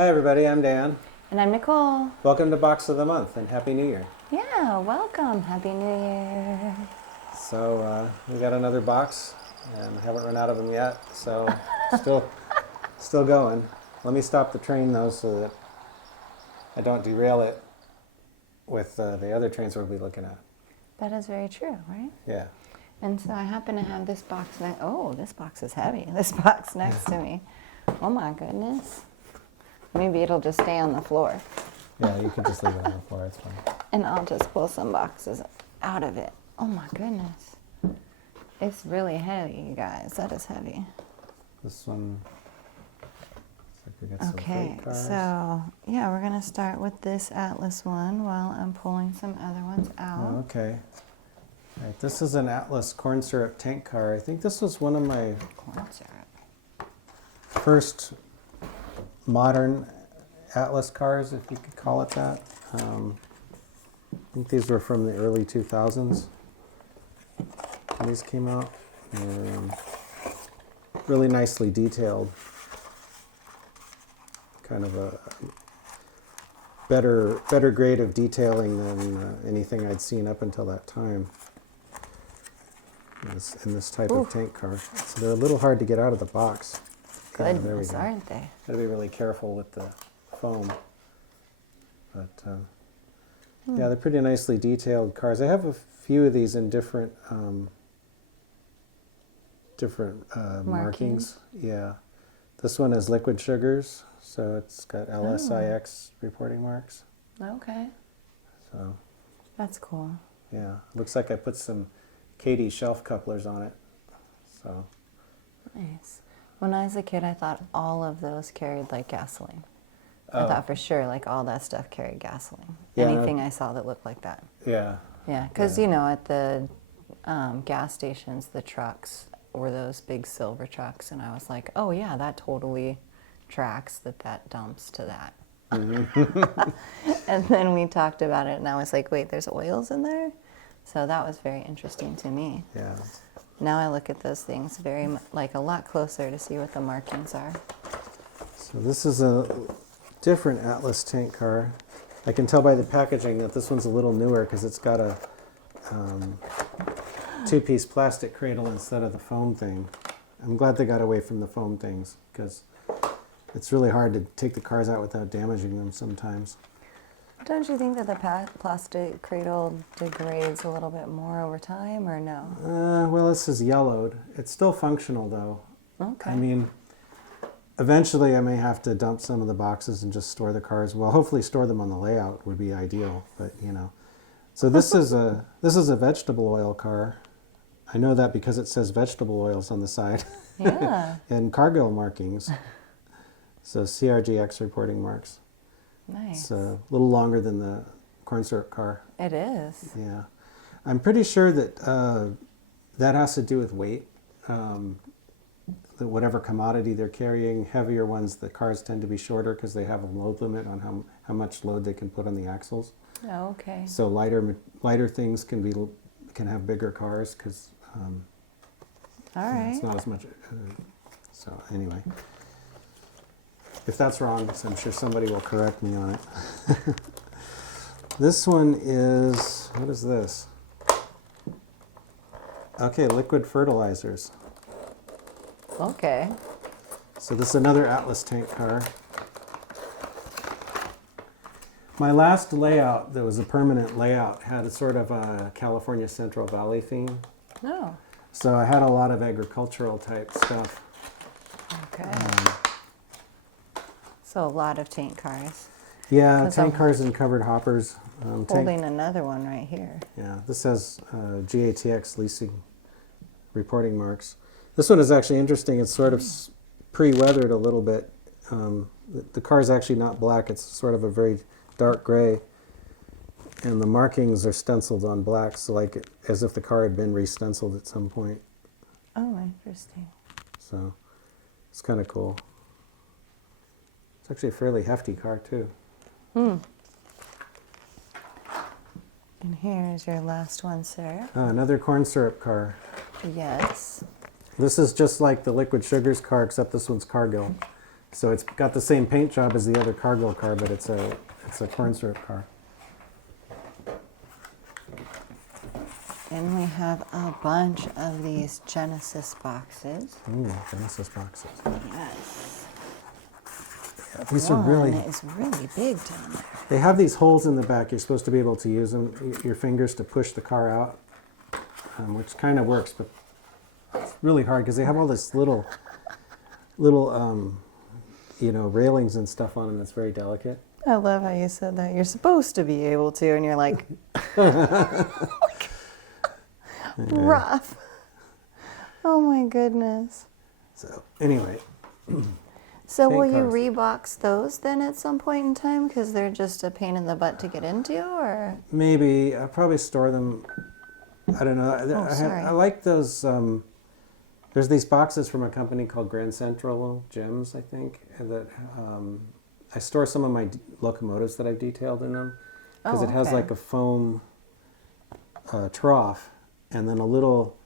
Hi everybody, I'm Dan. And I'm Nicole. Welcome to Box of the Month and Happy New Year. Yeah, welcome. Happy New Year. So we got another box and I haven't run out of them yet, so still going. Let me stop the train though so that I don't derail it with the other trains we'll be looking at. That is very true, right? Yeah. And so I happen to have this box this box is heavy. This box next to me. Oh my goodness. Maybe it'll just stay on the floor. Yeah, you can just leave it on the floor, it's fine. And I'll just pull some boxes out of it. Oh my goodness. It's really heavy, you guys. That is heavy. This one, looks like we got some Okay, freight cars. so yeah, we're going to start with this Atlas one while I'm pulling some other ones out. Oh, okay. All right, this is an Atlas corn syrup tank car. I think this was one of my Corn syrup. first modern Atlas cars, if you could call it that. I think these were from the early 2000s when these came out. They're really nicely detailed. Kind of a better grade of detailing than anything I'd seen up until that time in this type of tank car. So they're a little hard to get out of the box. Goodness, aren't they? Gotta be really careful with the foam. But yeah, they're pretty nicely detailed cars. I have a few of these in different markings. Yeah, this one is liquid sugars, so it's got LSIX reporting marks. Okay. So That's cool. yeah, looks like I put some Katie shelf couplers on it. So Nice. When I was a kid, I thought all of those carried like gasoline. I Oh. thought for sure like all that stuff carried gasoline. Yeah, Anything I saw that looked like that. yeah, Yeah, because Yeah. you know at the gas stations, the trucks were those big silver trucks, and I was like, oh yeah, that totally tracks that dumps to that. And then we talked about it, and I was like, wait, there's oils in there? So that was very interesting to me. yeah. Now I look at those things like a lot closer to see what the markings are. So this is a different Atlas tank car. I can tell by the packaging that this one's a little newer because it's got a two-piece plastic cradle instead of the foam thing. I'm glad they got away from the foam things because it's really hard to take the cars out without damaging them sometimes. Don't you think that the plastic cradle degrades a little bit more over time, or no? Well, this is yellowed. It's still functional though. Okay. I mean, eventually I may have to dump some of the boxes and just store the cars. Well, hopefully store them on the layout would be ideal, but you know. So this is a vegetable oil car. I know that because it says vegetable oils on the side. Yeah. And Cargill markings. So CRGX reporting marks. Nice. It's a little longer than the corn syrup car. It is. Yeah. I'm pretty sure that that has to do with weight. That whatever commodity they're carrying, heavier ones, the cars tend to be shorter because they have a load limit on how much load they can put on the axles. Oh, okay. So lighter things can have bigger cars because All right. it's not as much. So anyway, if that's wrong, I'm sure somebody will correct me on it. This one is, what is this? Okay, liquid fertilizers. Okay. So this is another Atlas tank car. My last layout, that was a permanent layout, had a sort of a California Central Valley theme. Oh. So I had a lot of agricultural type stuff. Okay. So a lot of tank cars. Yeah, 'Cause tank I'm cars and covered hoppers. Holding another one right here. Yeah, this has GATX leasing reporting marks. This one is actually interesting. It's sort of pre-weathered a little bit. The car is actually not black. It's sort of a very dark gray. And the markings are stenciled on black, so like as if the car had been re-stenciled at some point. Oh, interesting. So it's kind of cool. It's actually a fairly hefty car too. And here's your last one, sir. Another corn syrup car. Yes. This is just like the liquid sugars car, except this one's Cargill. So it's got the same paint job as the other cargo car, but it's a corn syrup car. And we have a bunch of these Genesis boxes. Ooh, Genesis boxes. Yes. Yeah, these are really. One is really big down there. They have these holes in the back. You're supposed to be able to use them, your fingers, to push the car out, which kind of works, but it's really hard because they have all this little, railings and stuff on them that's very delicate. I love how you said that. You're supposed to be able to, and you're like, rough. Oh my goodness. So anyway. So will Paint you cars. rebox those then at some point in time because they're just a pain in the butt to get into, or? Maybe I'll probably store them. I don't know. Sorry. I like those. There's these boxes from a company called Grand Central Gems, I think, that I store some of my locomotives that I've detailed in them because it has okay. like a foam trough and then a little,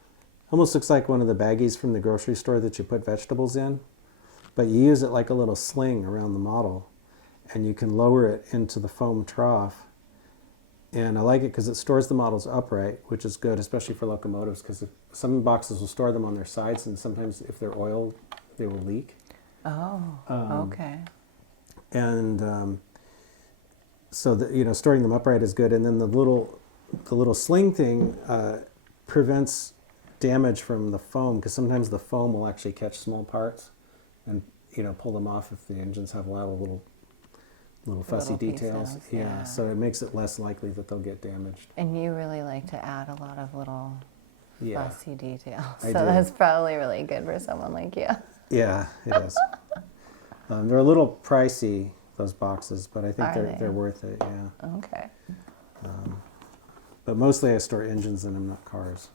almost looks like one of the baggies from the grocery store that you put vegetables in, but you use it like a little sling around the model, and you can lower it into the foam trough. And I like it because it stores the models upright, which is good, especially for locomotives, because some boxes will store them on their sides, and sometimes if they're oiled, they will leak. Oh, okay. And so storing them upright is good. And then the little sling thing prevents damage from the foam, because sometimes the foam will actually catch small parts and pull them off if the engines have a lot of little fussy Little details. pieces, Yeah, yeah. so it makes it less likely that they'll get damaged. And you really like to add a lot of little Yeah, fussy details. I So do. that's probably really good for someone like you. yeah, it is. They're a little pricey, those boxes, but I think Are they? they're worth it. Yeah, Okay. but mostly I store engines in them, not cars.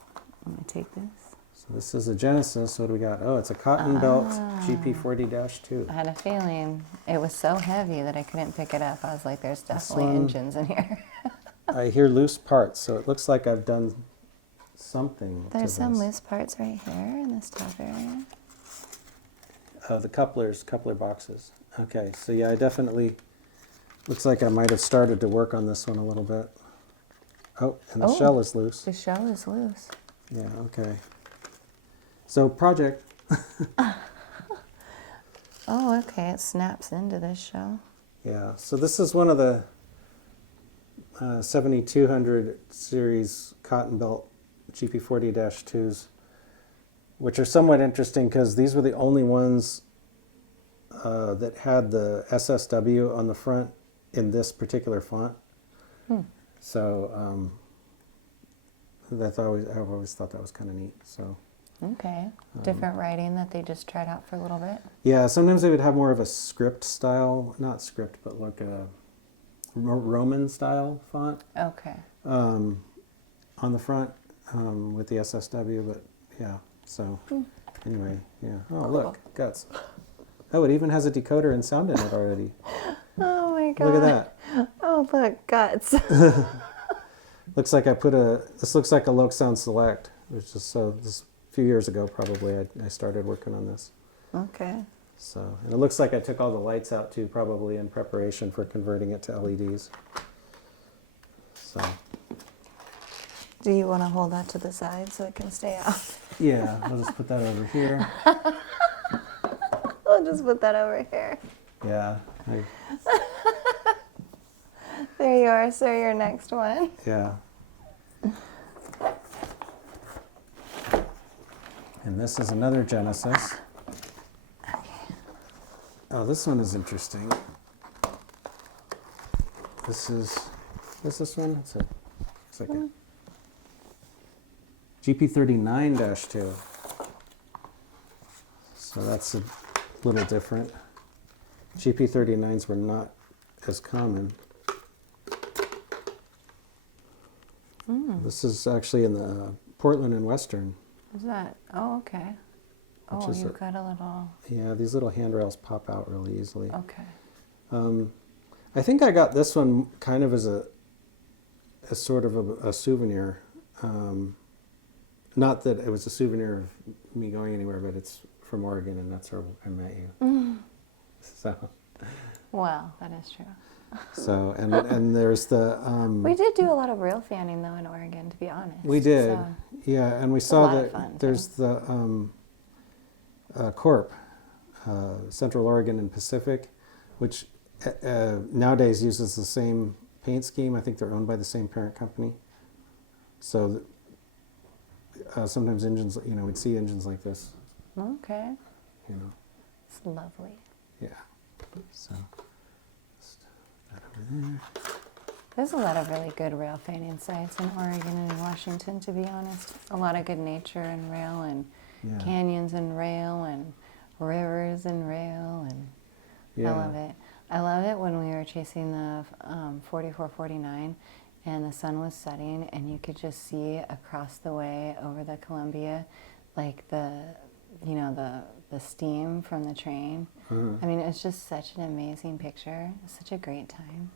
Let me take this. So this is a Genesis. What do we got? Oh, it's a cotton belt GP40-2. I had a feeling it was so heavy that I couldn't pick it up. I was like, there's definitely one- engines in here. I hear loose parts, so it looks like I've done something to There's this. some loose parts right here in this top area. The coupler boxes. Okay, so yeah, I definitely, looks like I might have started to work on this one a little bit. Oh, and the Oh. shell is loose. The shell is loose. Yeah, okay. So project. Oh, okay. It snaps into this shell. Yeah, so this is one of the 7200 series cotton belt GP40-2s, which are somewhat interesting because these were the only ones that had the SSW on the front in this particular font. So I've always thought that was kind of neat. So Okay. Different writing that they just tried out for a little bit. yeah, sometimes they would have more of a script style, not script, but like a Roman style font Okay. on the front with the SSW. But yeah, so anyway, yeah. Oh look, guts. Oh, it even has a decoder and sound in it already. Oh my god. Look at that. Oh look, guts. Looks like this looks like a Loc Sound Select, which is this a few years ago probably I started working on this. Okay. So, and it looks like I took all the lights out too, probably in preparation for converting it to LEDs. So, Do you want to hold that to the side so it can stay out? yeah, I'll just put that over here. I'll just put that over here. Yeah, There you are, sir, your next one. yeah. And this is another Genesis. Oh, this one is interesting. What's this one? It's like a GP39-2. So that's a little different. GP39s were not as common. This is actually in the Portland and Western. Is that? Oh, okay. Which Oh, is you've got a little. Yeah, these little handrails pop out really easily. Okay. I think I got this one kind of as sort of a souvenir. Not that it was a souvenir of me going anywhere, but it's from Oregon, and that's where I met you. So, Well, that is true. so and there's the We did do a lot of rail fanning though in Oregon, to be honest. we did, So, yeah, and we a saw lot of that fun, there's the Corp, Central Oregon and Pacific, which nowadays uses the same paint scheme. I think they're owned by the same parent company. So sometimes engines, we'd see engines like this, okay. It's Lovely. yeah. So just that over there. There's a lot of really good rail fanning sites in Oregon and in Washington, to be honest. A lot of good nature and rail and Yeah. canyons and rail and rivers and rail, and Yeah. I love it. I love it when we were chasing the 4449 and the sun was setting and you could just see across the way over the Columbia, like the steam from the train. Mhm. I mean, it's just such an amazing picture. It's such a great time.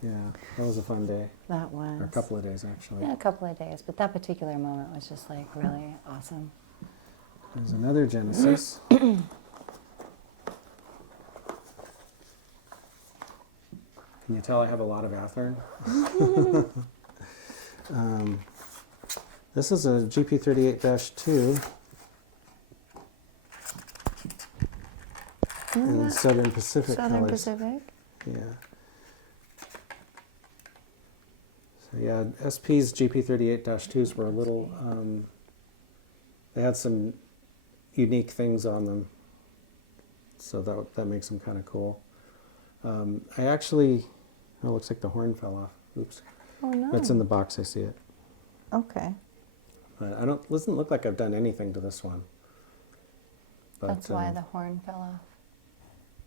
Yeah, that was a fun day, That was. or a couple of days actually. Yeah, a couple of days, but that particular moment was just like really awesome. There's another Genesis. Can you tell I have a lot of Athearn? This is a GP38-2 in Southern Pacific Southern colors. Pacific. Yeah. So yeah, SP's GP38-2s were a little, they had some unique things on them. So that makes them kind of cool. I actually, it looks like the horn fell off. Oops. Oh no. It's in the box, I see it. Okay. But doesn't look like I've done anything to this one. But, That's why the horn fell off.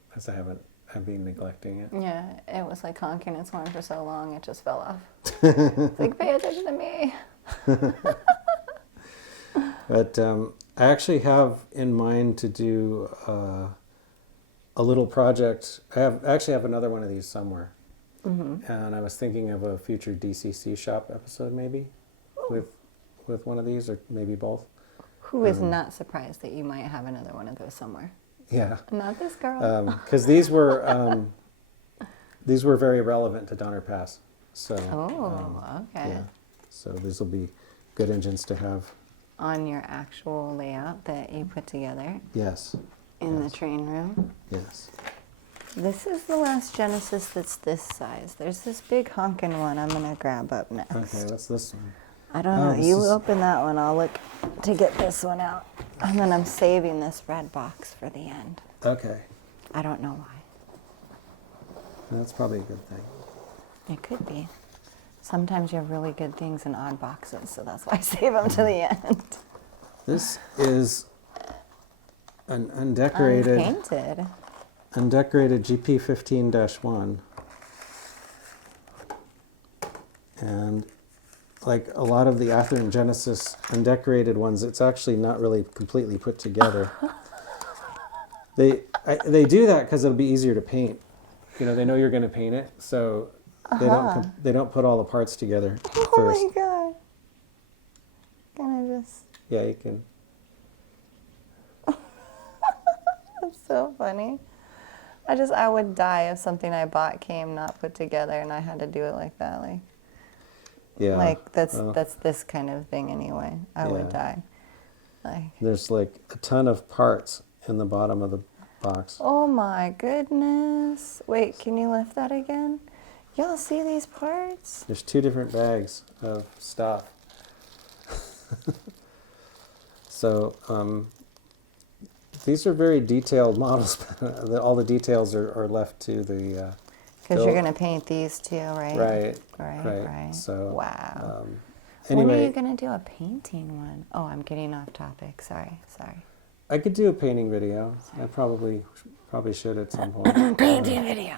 because I've been neglecting it. Yeah, it was like honking its horn for so long, it just fell off. It's like, pay attention to me. But I actually have in mind to do a little project. I actually have another one of these somewhere. Mm-hmm. And I was thinking of a future DCC shop episode maybe with one of these, or maybe both. Who is not surprised that you might have another one of those somewhere? Yeah. Not this girl. Because these were very relevant to Donner Pass. So Okay. yeah. So these will be good engines to have. On your actual layout that you put together Yes. in the train room. Yes. This is the last Genesis that's this size. There's this big honking one I'm going to grab up next. Okay, that's this one. I don't know. You open that one. I'll look to get this one out. And then I'm saving this red box for the end. Okay. I don't know why. That's probably a good thing. It could be. Sometimes you have really good things in odd boxes, so that's why I save them to the end. This is an undecorated Unpainted. GP15-1. And like a lot of the Athearn Genesis undecorated ones, it's actually not really completely put together. They do that because it'll be easier to paint. They know you're going to paint it, so they don't put all the parts together first. Oh my god. Can I just... Yeah, you can. That's so funny. I would die if something I bought came not put together and I had to do it like that. Yeah. Like that's this kind of thing anyway. I would die. There's like a ton of parts in the bottom of the box. Oh my goodness. Wait, can you lift that again? Y'all see these parts? There's 2 different bags of stuff. So these are very detailed models. All the details are left to the... Because you're going to paint these too, right? Right. So, wow. Anyway, when are you going to do a painting one? Oh, I'm getting off topic. Sorry. I could do a painting video. I probably should at some point. Painting video.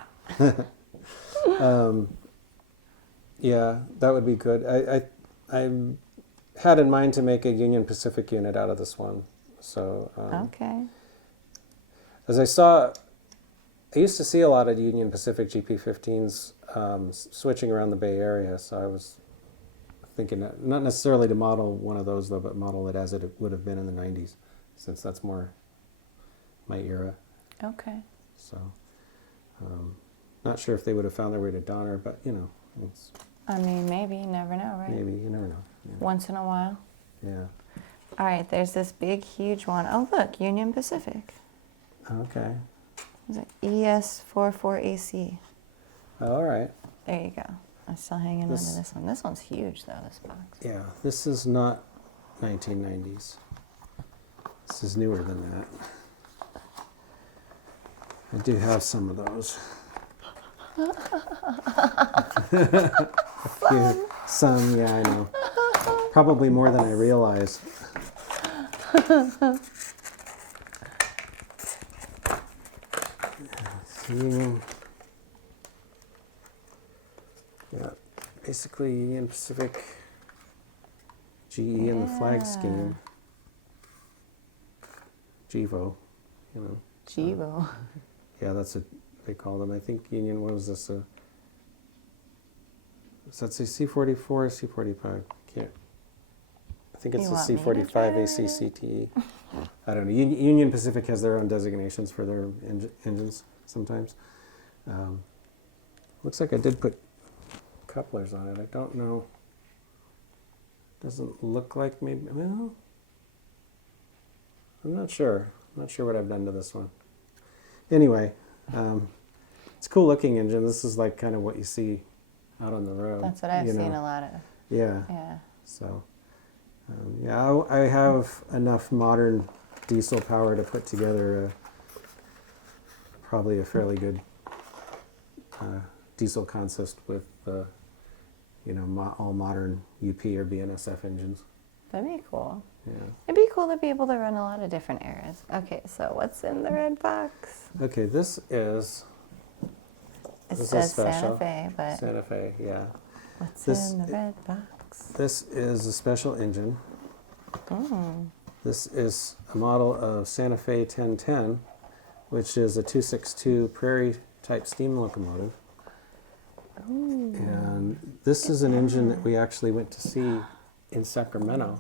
Yeah, that would be good. I had in mind to make a Union Pacific unit out of this one. So Okay. as I used to see a lot of Union Pacific GP15s switching around the Bay Area. So I was thinking not necessarily to model one of those though, but model it as it would have been in the 90s, since that's more my era. Okay. So Not sure if they would have found their way to Donner, but you know, it's, I mean, maybe, you never know, right? maybe, you never know. Once in a while. Yeah. All right, there's this big, huge one. Oh, look, Union Pacific. Okay. Is it ES44AC? All right. There you go. I'm still hanging on to This- this one. This one's huge, though, this box. Yeah, this is not 1990s. This is newer than that. I do have some of those. Some, yeah, I know. Probably more than I realize. Union. Yeah, basically Union Pacific, GE and the flag scheme. GEVO, you know. GEVO. Yeah, that's what they call them. I think Union, what was this? Does that say C44 or C45? Can't. I think it's You a want me to try C45 to read it? ACCTE. I don't know. Union Pacific has their own designations for their engines sometimes. Looks like I did put couplers on it. I don't know. Doesn't look like maybe. Well, I'm not sure. I'm not sure what I've done to this one. Anyway, it's a cool looking engine. This is like kind of what you see out on the road. That's what I've you know. seen a lot of. Yeah. Yeah. So, yeah, I have enough modern diesel power to put together probably a fairly good diesel consist with, you know, all modern UP or BNSF engines. That'd be cool. Yeah. It'd be cool to be able to run a lot of different eras. Okay, so what's in the red box? Okay, this is It This is says Santa special. Fe, but Santa Fe. Yeah. what's this- in the red box? This is a special engine. Mm. This is a model of Santa Fe 1010, which is a 262 Prairie type steam locomotive. Ooh. And this is an engine that we actually went to see in Sacramento.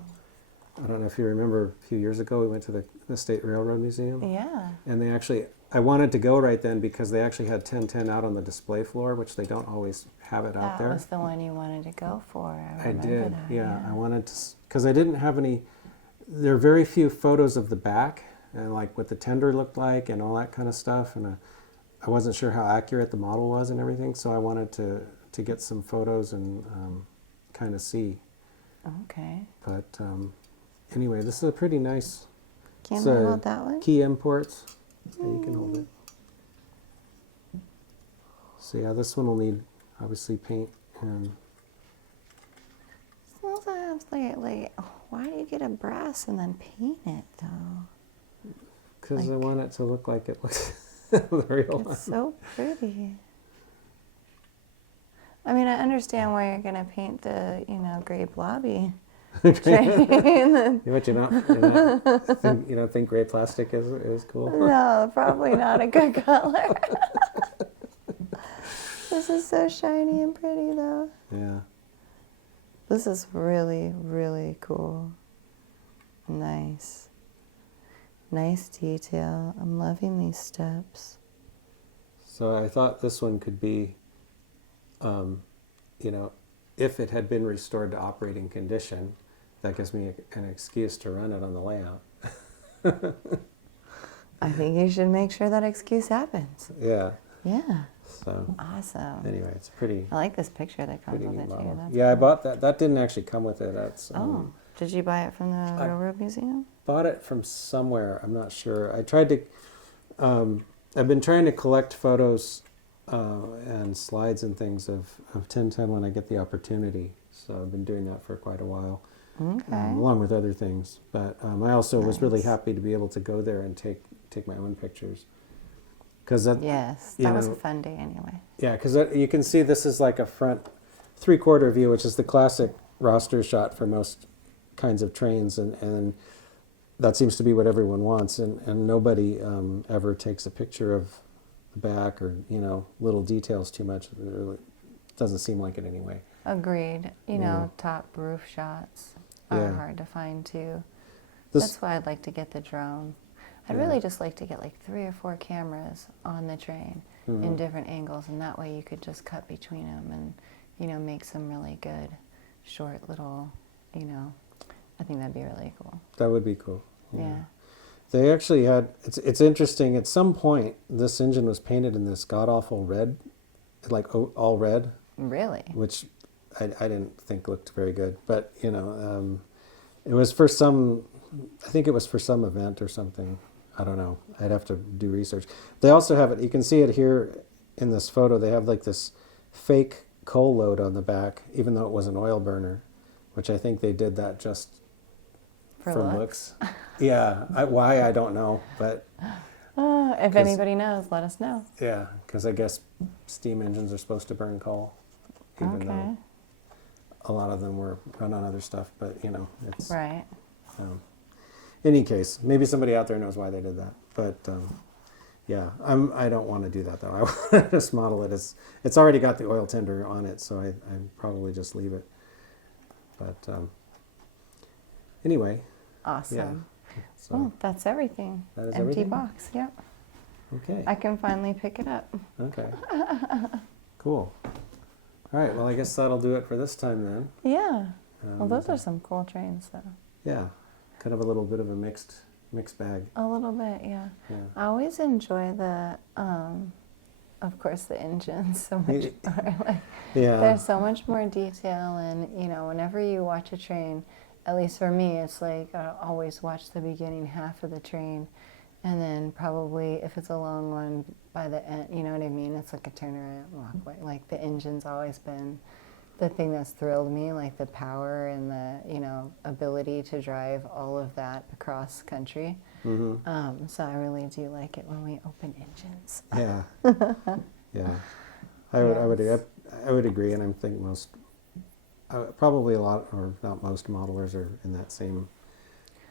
I don't know if you remember, a few years ago we went to the State Railroad Museum. Yeah. And they actually, I wanted to go right then because they actually had 1010 out on the display floor, which they don't always have it out That there. was the one you wanted to go for. I I remember did, that, yeah. I wanted to, because I didn't have any, there are very few photos of the back and like what the tender looked like and all that kind of stuff. And I wasn't sure how accurate the model was and everything, so I wanted to get some photos and kind of see. Okay. But anyway, this is a pretty nice Can So, we hold that one? key imports. Yeah, you can hold it. So yeah, this one will need obviously paint and Sometimes like, why do you get a brass and then paint it though? because I Like- want it to look like it looks the real one. It's so pretty. I mean, I understand why you're gonna paint the, gray blobby train. What you don't think gray plastic is cool? No, probably not a good color. This is so shiny and pretty though. Yeah. This is really, really cool. Nice. Nice detail. I'm loving these steps. So I thought this one could be, if it had been restored to operating condition, that gives me an excuse to run it on the layout. I think you should make sure that excuse happens. Yeah. Yeah. So Awesome. anyway, it's pretty. I like this picture that comes Pretty with neat it too. model. That's Yeah, I cool. bought that. That didn't actually come with it. That's Oh, did you buy it from the Railroad Museum? bought it from somewhere. I'm not sure. I tried to. I've been trying to collect photos and slides and things of 1010 when I get the opportunity. So I've been doing that for quite a while, Okay. along with other things. But I also was really Nice. happy to be able to go there and take my own pictures. Because that, Yes, you that was know, a fun day anyway. yeah, because you can see this is like a front 3/4 view, which is the classic roster shot for most kinds of trains, and that seems to be what everyone wants, and nobody ever takes a picture of the back or little details too much. It really doesn't seem like it anyway. Agreed. Yeah. Top roof shots are Yeah. hard to find too. This That's why I'd like to get the drone. I'd really just like to get like 3 or 4 cameras on the train in different angles, and that way you could just cut between them and, you know, make some really good short little, you know, I think that'd be really cool. That would be cool. Yeah. They actually had, it's interesting, at some point this engine was painted in this god-awful red, like all red. Really? Which I didn't think looked very good. But, you know, it was for some, I think it was for some event or something. I don't know. I'd have to do research. They also have it, you can see it here in this photo, they have like this fake coal load on the back, even though it was an oil burner, which I think they did that just for looks. Yeah, why, I don't know, but... if anybody knows, let us know. Yeah, because I guess steam engines are supposed to burn coal, even though a lot of them were run on other stuff, but, you know, it's... Right. In any case, maybe somebody out there knows why they did that, but yeah, I don't want to do that though. I want to just model it as it's already got the oil tender on it, so I probably just leave it. But anyway. Awesome. Yeah, so well, that's everything. That is Empty everything? box. Yep. Okay. I can finally pick it up. Okay. Cool. All right. Well, I guess that'll do it for this time then. Yeah. Well, those are some cool trains, though. Yeah. Kind of a little bit of a mixed bag. A little bit, yeah. Yeah. I always enjoy the, of course, the engines so much more. Like, Yeah. there's so much more detail, and you know, whenever you watch a train, at least for me, it's like I always watch the beginning half of the train, and then probably if it's a long one, by the end, you know what I mean? It's like a turnaround walkway. Like the engine's always been the thing that's thrilled me, like the power and the, you know, ability to drive all of that across country. Mm-hmm. So I really do like it when we open engines. Yeah. Yeah. I would agree, and I think most, probably a lot, or not most modelers are in that same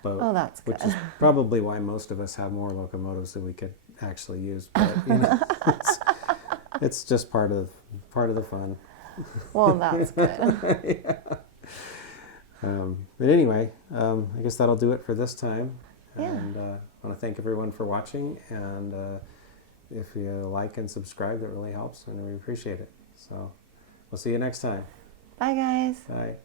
boat. Oh, that's good. Which is probably why most of us have more locomotives than we could actually use. But you know, it's just part of the fun. Well, that's good. Yeah. But anyway, I guess that'll do it for this time. Yeah. And I want to thank everyone for watching. And if you like and subscribe, that really helps, and we appreciate it. So we'll see you next time. Bye, guys. Bye.